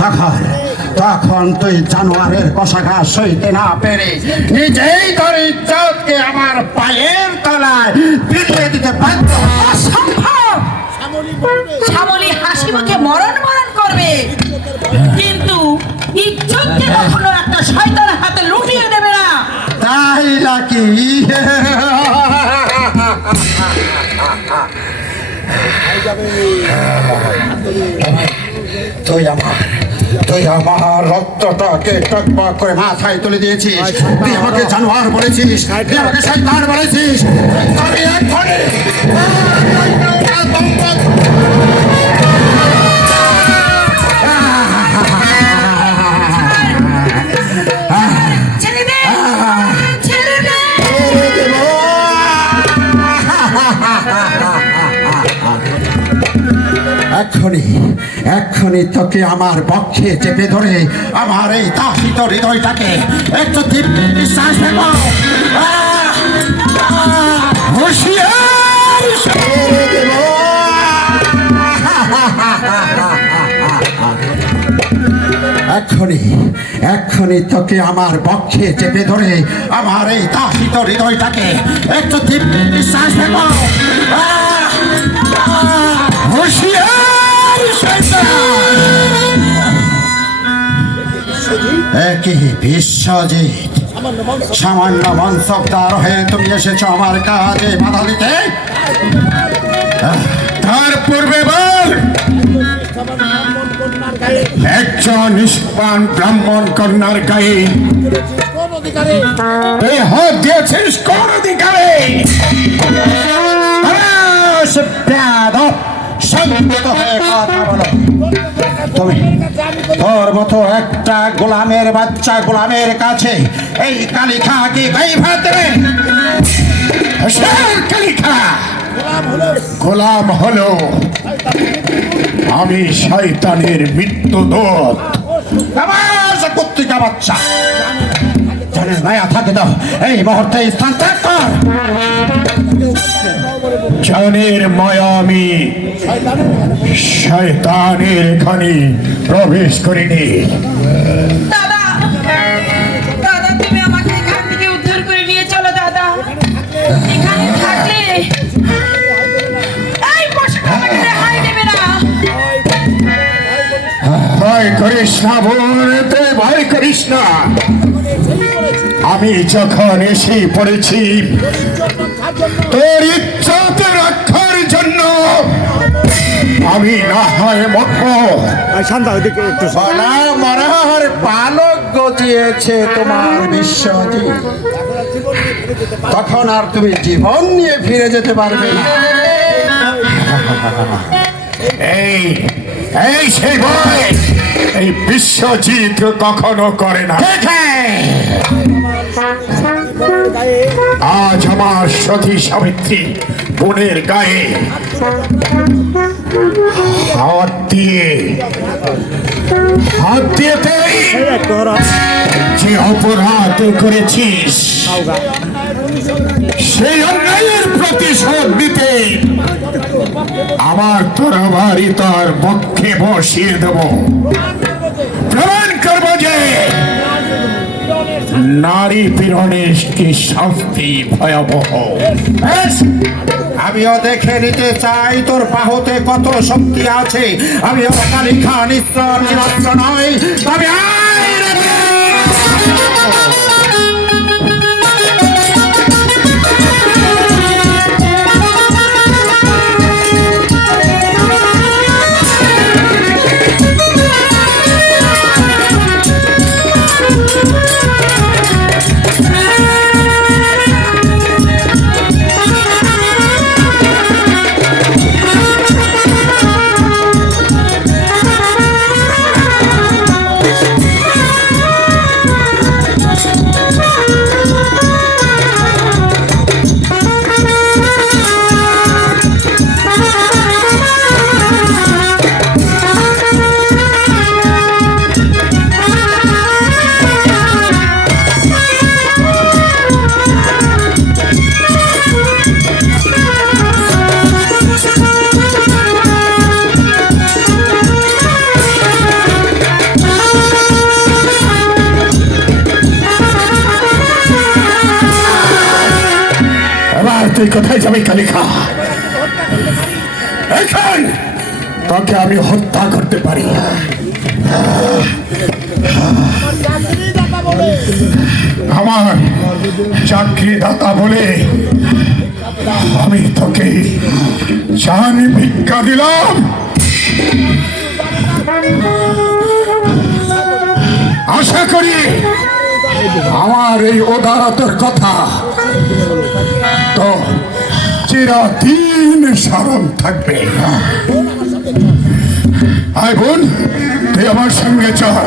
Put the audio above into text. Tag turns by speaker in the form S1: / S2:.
S1: তখন তখন তুই জানোয়ারের কষাঘাত সইতে না পেরে নিজেই তোর ইজ্জতকে আমার পায়ের তলায় পিটিয়ে দিতে বাধ্য
S2: অসম্ভব! শ্যামলী হাসি মুখে মরণ মরণ করবে। কিন্তু ইজ্জতকে কখনো একটা শয়তানের হাতে লুটিয়ে দেবে না।
S1: তাই নাকি? তুই আমার তুই আমার রক্তটাকে টকবক করে মাথায় তুলে দিয়েছিস। তুই আমাকে জানোয়ার বলেছিস, তুই আমাকে শয়তান বলেছিস। আমি এক্ষুনি এক্ষুনি এক্ষুনি তোকে আমার পক্ষে চেপে ধরে আমার এই দাসিত হৃদয়টাকে একটু তৃপ্তি নিঃশ্বাস দেব। এক্ষুনি তোকে আমার পক্ষে চেপে ধরে আমার এই দাসিত হৃদয়টাকে একটু নিঃশ্বাস দেব একই বিশ্বজিৎ? সামান্য মনসবদার হয়ে তুমি এসেছ আমার কাজে বাধা দিতে। তার পূর্বে বল। একজন ব্রাহ্মণ কন্যার গায়ে। হাত দিয়েছিস কোন অধিকারে? আস, বেয়াদব, হয়ে তুমি একটা গোলামের বাচ্চা গোলামের কাছে এই কি গোলাম হলো আমি শয়তানের মৃত্যু পত্রিকা বাচ্চা। জানিস মায়া থাকে দাও। এই মুহূর্তে স্থান ত্যাগ কর। জানের মায়া আমি শয়তানের এখানে প্রবেশ করিনি। ভয় করিস না বোনতে ভয় করিস না। আমি যখন এসে পড়েছি তোর ইচ্ছাতে আমি না হয় বলা মরার পালক গজিয়েছে তোমার বিশ্বজিৎ তখন আর তুমি জীবন নিয়ে ফিরে যেতে পারবে না।
S3: এই এই সেই ভয় এই বিশ্বজিৎ কখনো করে না। আজ আমার সতী সাবিত্রী বোনের গায়ে। হাত দিয়ে। হাত দিয়ে যে অপরাধ করেছিস, সেই অন্যায়ের প্রতিশোধ দিতে আমার তরবারি তার পক্ষে বসিয়ে দেব। প্রমাণ করব যে নারী পীড়নের কি শাস্তি ভয়াবহ?
S1: আমিও দেখে নিতে চাই তোর পাহতে কত শক্তি আছে। আমি অকালি খান নিরস্ত্র নয় তবে
S3: তুই কোথায় যাবি কালিকা? এখন! তোকে আমি হত্যা করতে পারি। আমার চাকরি দাতা বলে আমি তোকে চান ভিক্ষা দিলাম। আশা করি আমার এই উদারতার কথা তো চিরাদিন স্মরণ থাকবে। আয় বোন তুই আমার সঙ্গে চল।